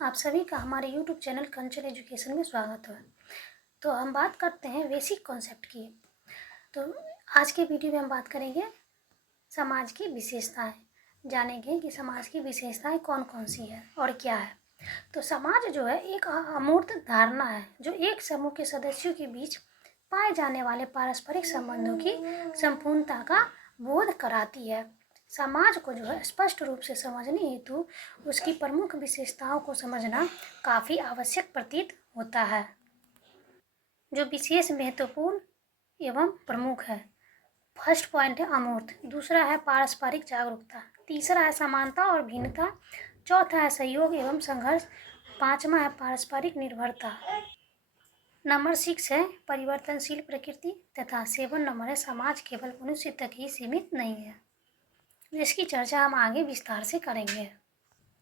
आप सभी का हमारे YouTube चैनल कंचन एजुकेशन में स्वागत है। तो हम बात करते हैं बेसिक कॉन्सेप्ट की। तो आज के वीडियो में हम बात करेंगे समाज की विशेषताएं। जानेंगे कि समाज की विशेषताएं कौन कौन सी है और क्या है। तो समाज जो है एक अमूर्त धारणा है जो एक समूह के सदस्यों के बीच पाए जाने वाले पारस्परिक संबंधों की संपूर्णता का बोध कराती है। समाज को जो है स्पष्ट रूप से समझने हेतु उसकी प्रमुख विशेषताओं को समझना काफ़ी आवश्यक प्रतीत होता है, जो विशेष महत्वपूर्ण एवं प्रमुख है। फर्स्ट पॉइंट है अमूर्त, दूसरा है पारस्परिक जागरूकता, तीसरा है समानता और भिन्नता, चौथा है सहयोग एवं संघर्ष, पांचवा है पारस्परिक निर्भरता। नंबर 6 है परिवर्तनशील प्रकृति तथा 7 नंबर है समाज केवल मनुष्य तक ही सीमित नहीं है, जिसकी चर्चा हम आगे विस्तार से करेंगे।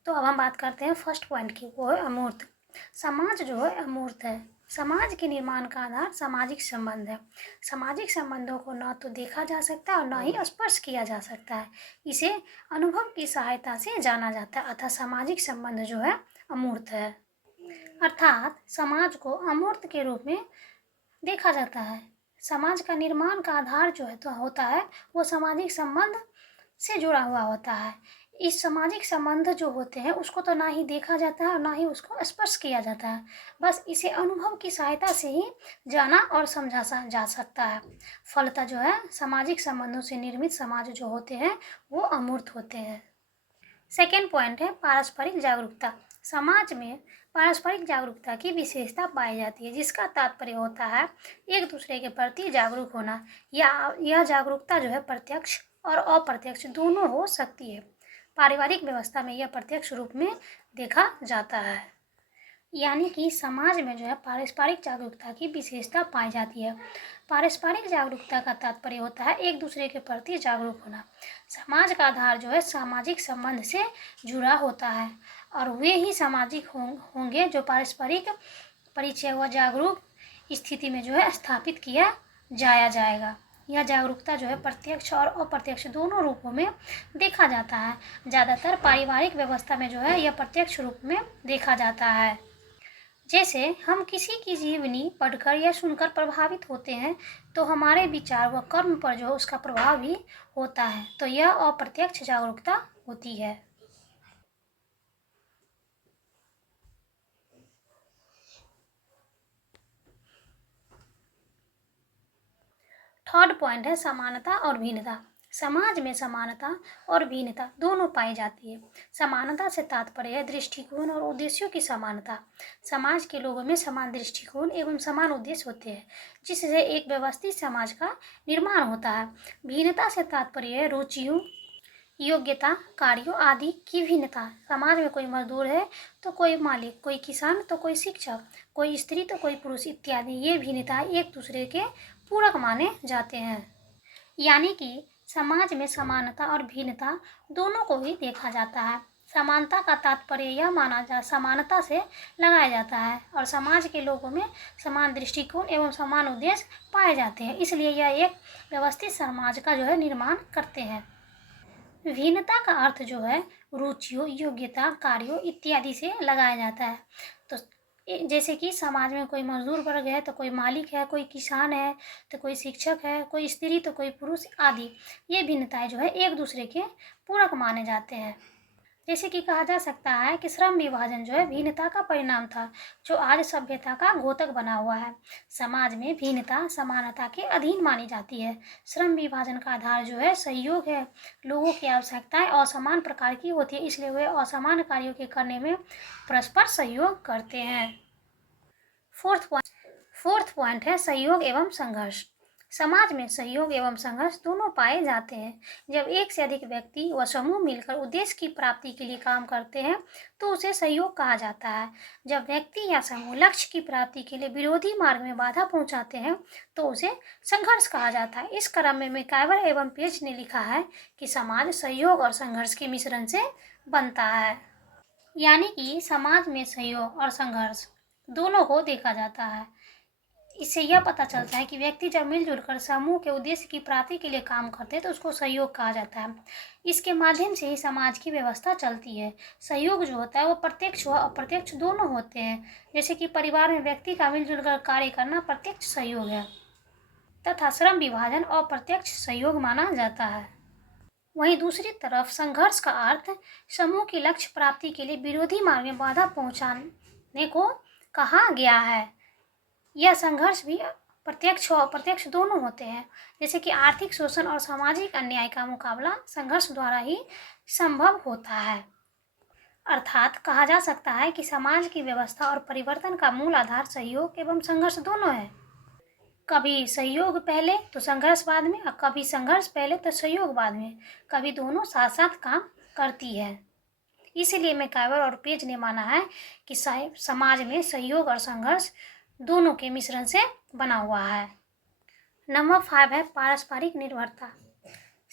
तो अब हम बात करते हैं फर्स्ट पॉइंट की, वो है अमूर्त। समाज जो है अमूर्त है। समाज के निर्माण का आधार सामाजिक संबंध है। सामाजिक संबंधों को न तो देखा जा सकता है और न ही स्पर्श किया जा सकता है। इसे अनुभव की सहायता से जाना जाता है, अतः सामाजिक संबंध जो है अमूर्त है। अर्थात समाज को अमूर्त के रूप में देखा जाता है। समाज का निर्माण का आधार जो है तो होता है वो सामाजिक संबंध से जुड़ा हुआ होता है। इस सामाजिक संबंध जो होते हैं उसको तो ना ही देखा जाता है और ना ही उसको स्पर्श किया जाता है, बस इसे अनुभव की सहायता से ही जाना और समझा जा सकता है। फलतः जो है सामाजिक संबंधों से निर्मित समाज जो होते हैं वो अमूर्त होते हैं। सेकेंड पॉइंट है पारस्परिक जागरूकता। समाज में पारस्परिक जागरूकता की विशेषता पाई जाती है, जिसका तात्पर्य होता है एक दूसरे के प्रति जागरूक होना। यह जागरूकता जो है प्रत्यक्ष और अप्रत्यक्ष दोनों हो सकती है। पारिवारिक व्यवस्था में यह प्रत्यक्ष रूप में देखा जाता है, यानी कि समाज में जो है पारस्परिक जागरूकता की विशेषता पाई जाती है। पारस्परिक जागरूकता का तात्पर्य होता है एक दूसरे के प्रति जागरूक होना। समाज का आधार जो है सामाजिक संबंध से जुड़ा होता है और वे ही सामाजिक होंगे जो पारस्परिक परिचय व जागरूक स्थिति में जो है स्थापित किया जाएगा। यह जागरूकता जो है प्रत्यक्ष और अप्रत्यक्ष दोनों रूपों में देखा जाता है। ज़्यादातर पारिवारिक व्यवस्था में जो है यह प्रत्यक्ष रूप में देखा जाता है। जैसे हम किसी की जीवनी पढ़कर या सुनकर प्रभावित होते हैं तो हमारे विचार व कर्म पर जो उसका प्रभाव भी होता है, तो यह अप्रत्यक्ष जागरूकता होती है। थर्ड पॉइंट है समानता और भिन्नता। समाज में समानता और भिन्नता दोनों पाई जाती है। समानता से तात्पर्य है दृष्टिकोण और उद्देश्यों की समानता। समाज के लोगों में समान दृष्टिकोण एवं समान उद्देश्य होते हैं, जिससे एक व्यवस्थित समाज का निर्माण होता है। भिन्नता से तात्पर्य है रुचियों, योग्यता, कार्यों आदि की भिन्नता। समाज में कोई मजदूर है तो कोई मालिक, कोई किसान तो कोई शिक्षक, कोई स्त्री तो कोई पुरुष इत्यादि। ये भिन्नता एक दूसरे के पूरक माने जाते हैं, यानी कि समाज में समानता और भिन्नता दोनों को ही देखा जाता है। समानता का तात्पर्य यह समानता से लगाया जाता है और समाज के लोगों में समान दृष्टिकोण एवं समान उद्देश्य पाए जाते हैं, इसलिए यह एक व्यवस्थित समाज का जो है निर्माण करते हैं। भिन्नता का अर्थ जो है रुचियों, योग्यता, कार्यों इत्यादि से लगाया जाता है। तो जैसे कि समाज में कोई मजदूर वर्ग है तो कोई मालिक है, कोई किसान है तो कोई शिक्षक है, कोई स्त्री तो कोई पुरुष आदि। ये भिन्नताएं जो है एक दूसरे के पूरक माने जाते हैं। जैसे कि कहा जा सकता है कि श्रम विभाजन जो है भिन्नता का परिणाम था, जो आज सभ्यता का घोतक बना हुआ है। समाज में भिन्नता समानता के अधीन मानी जाती है। श्रम विभाजन का आधार जो है सहयोग है। लोगों की आवश्यकताएं असमान प्रकार की होती है, इसलिए वे असमान कार्यों के करने में परस्पर सहयोग करते हैं। फोर्थ पॉइंट है सहयोग एवं संघर्ष। समाज में सहयोग एवं संघर्ष दोनों पाए जाते हैं। जब एक से अधिक व्यक्ति व समूह मिलकर उद्देश्य की प्राप्ति के लिए काम करते हैं तो उसे सहयोग कहा जाता है। जब व्यक्ति या समूह लक्ष्य की प्राप्ति के लिए विरोधी मार्ग में बाधा पहुंचाते हैं तो उसे संघर्ष कहा जाता है। इस क्रम में मैकाइवर एवं पेज ने लिखा है कि समाज सहयोग और संघर्ष के मिश्रण से बनता है, यानी कि समाज में सहयोग और संघर्ष दोनों को देखा जाता है। इससे यह पता चलता है कि व्यक्ति जब मिलजुल कर समूह के उद्देश्य की प्राप्ति के लिए काम करते हैं तो उसको सहयोग कहा जाता है। इसके माध्यम से ही समाज की व्यवस्था चलती है। सहयोग जो होता है वो प्रत्यक्ष व अप्रत्यक्ष दोनों होते हैं। जैसे कि परिवार में व्यक्ति का मिलजुल कर कार्य करना प्रत्यक्ष सहयोग है तथा श्रम विभाजन अप्रत्यक्ष सहयोग माना जाता है। वहीं दूसरी तरफ संघर्ष का अर्थ समूह की लक्ष्य प्राप्ति के लिए विरोधी मार्ग में बाधा पहुंचाने को कहा गया है। यह संघर्ष भी प्रत्यक्ष और अप्रत्यक्ष दोनों होते हैं। जैसे कि आर्थिक शोषण और सामाजिक अन्याय का मुकाबला संघर्ष द्वारा ही संभव होता है। अर्थात कहा जा सकता है कि समाज की व्यवस्था और परिवर्तन का मूल आधार सहयोग एवं संघर्ष दोनों है। कभी सहयोग पहले तो संघर्ष बाद में, और कभी संघर्ष पहले तो सहयोग बाद में, कभी दोनों साथ साथ काम करती है। इसीलिए मैकाइवर और पेज ने माना है कि समाज में सहयोग और संघर्ष दोनों के मिश्रण से बना हुआ है। नंबर 5 है पारस्परिक निर्भरता।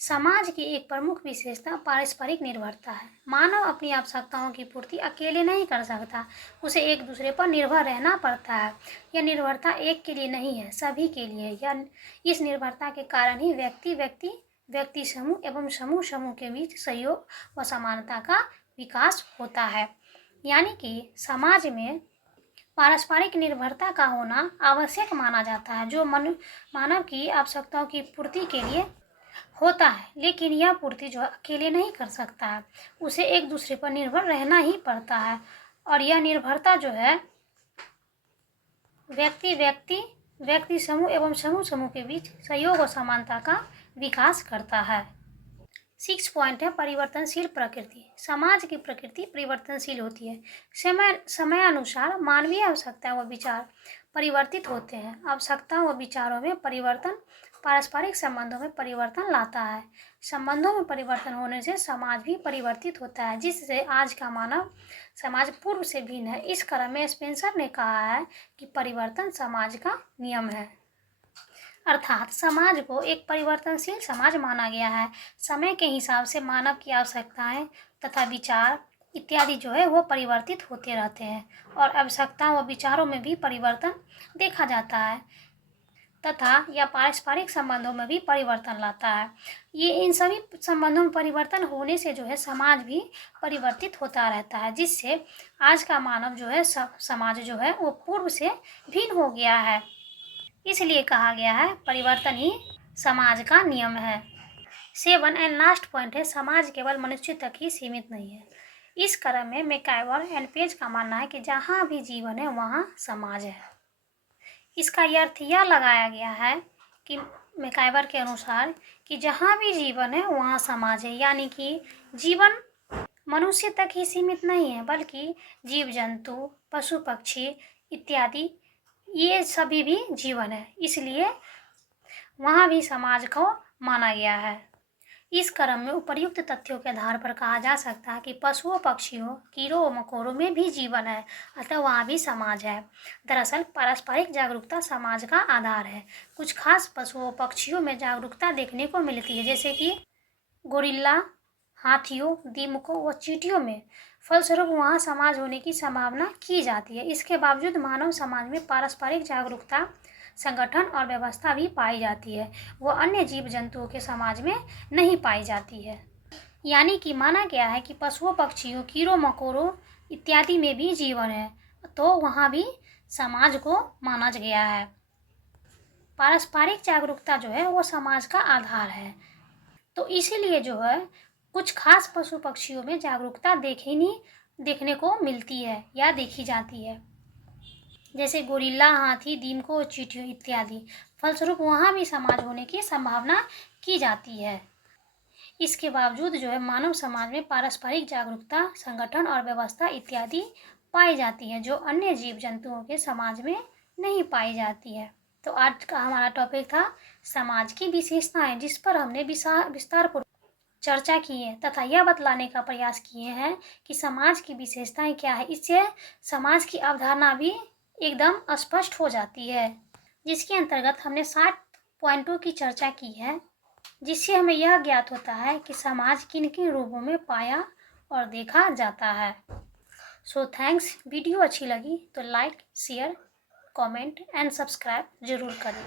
समाज की एक प्रमुख विशेषता पारस्परिक निर्भरता है। मानव अपनी आवश्यकताओं की पूर्ति अकेले नहीं कर सकता, उसे एक दूसरे पर निर्भर रहना पड़ता है। यह निर्भरता एक के लिए नहीं है, सभी के लिए। यह इस निर्भरता के कारण ही व्यक्ति समूह एवं समूह के बीच सहयोग व समानता का विकास होता है। यानी कि समाज में पारस्परिक निर्भरता का होना आवश्यक माना जाता है, जो मानव की आवश्यकताओं की पूर्ति के लिए होता है। लेकिन यह पूर्ति जो अकेले नहीं कर सकता है, उसे एक दूसरे पर निर्भर रहना ही पड़ता है। और यह निर्भरता जो है व्यक्ति समूह एवं समूह के बीच सहयोग और समानता का विकास करता है। 6 पॉइंट है परिवर्तनशील प्रकृति। समाज की प्रकृति परिवर्तनशील होती है। समय अनुसार मानवीय आवश्यकता व विचार परिवर्तित होते हैं। आवश्यकताओं व विचारों में परिवर्तन पारस्परिक संबंधों में परिवर्तन लाता है। संबंधों में परिवर्तन होने से समाज भी परिवर्तित होता है, जिससे आज का मानव समाज पूर्व से भिन्न है। इस क्रम में स्पेंसर ने कहा है कि परिवर्तन समाज का नियम है। अर्थात समाज को एक परिवर्तनशील समाज माना गया है। समय के हिसाब से मानव की आवश्यकताएं तथा विचार इत्यादि जो है वो परिवर्तित होते रहते हैं और आवश्यकताओं व विचारों में भी परिवर्तन देखा जाता है तथा यह पारस्परिक संबंधों में भी परिवर्तन लाता है। ये इन सभी संबंधों में परिवर्तन होने से जो है समाज भी परिवर्तित होता रहता है, जिससे आज का मानव जो है समाज जो है वो पूर्व से भिन्न हो गया है। इसलिए कहा गया है परिवर्तन ही समाज का नियम है। 7 एंड लास्ट पॉइंट है समाज केवल मनुष्य तक ही सीमित नहीं है। इस क्रम में मैकाइवर एंड पेज का मानना है कि जहाँ भी जीवन है वहाँ समाज है। इसका अर्थ यह लगाया गया है कि मैकाइवर के अनुसार कि जहाँ भी जीवन है वहाँ समाज है। यानी कि जीवन मनुष्य तक ही सीमित नहीं है, बल्कि जीव जंतु पशु पक्षी इत्यादि ये सभी भी जीवन है, इसलिए वहाँ भी समाज को माना गया है। इस क्रम में उपर्युक्त तथ्यों के आधार पर कहा जा सकता है कि पशुओं पक्षियों कीड़ों मकोड़ों में भी जीवन है, अतः वहाँ भी समाज है। दरअसल पारस्परिक जागरूकता समाज का आधार है। कुछ खास पशुओं पक्षियों में जागरूकता देखने को मिलती है, जैसे कि गोरिल्ला, हाथियों, दीमकों व चींटियों में। फलस्वरूप वहाँ समाज होने की संभावना की जाती है। इसके बावजूद मानव समाज में पारस्परिक जागरूकता संगठन और व्यवस्था भी पाई जाती है, वो अन्य जीव जंतुओं के समाज में नहीं पाई जाती है। यानी कि माना गया है कि पशुओं पक्षियों कीड़ों मकोड़ों इत्यादि में भी जीवन है, तो वहाँ भी समाज को माना गया है। पारस्परिक जागरूकता जो है वो समाज का आधार है, तो इसीलिए जो है कुछ खास पशु पक्षियों में जागरूकता देखने को मिलती है या देखी जाती है, जैसे गोरिल्ला, हाथी, दीमको और चींटियों इत्यादि। फलस्वरूप वहाँ भी समाज होने की संभावना की जाती है। इसके बावजूद जो है मानव समाज में पारस्परिक जागरूकता संगठन और व्यवस्था इत्यादि पाई जाती है, जो अन्य जीव जंतुओं के समाज में नहीं पाई जाती है। तो आज का हमारा टॉपिक था समाज की विशेषताएं, जिस पर हमने विस्तारपूर्वक चर्चा की है तथा यह बतलाने का प्रयास किए हैं कि समाज की विशेषताएं क्या है। इससे समाज की अवधारणा भी एकदम स्पष्ट हो जाती है, जिसके अंतर्गत हमने 7 पॉइंटों की चर्चा की है, जिससे हमें यह ज्ञात होता है कि समाज किन किन रूपों में पाया और देखा जाता है। So thanks. वीडियो अच्छी लगी तो like share comment and subscribe ज़रूर करें।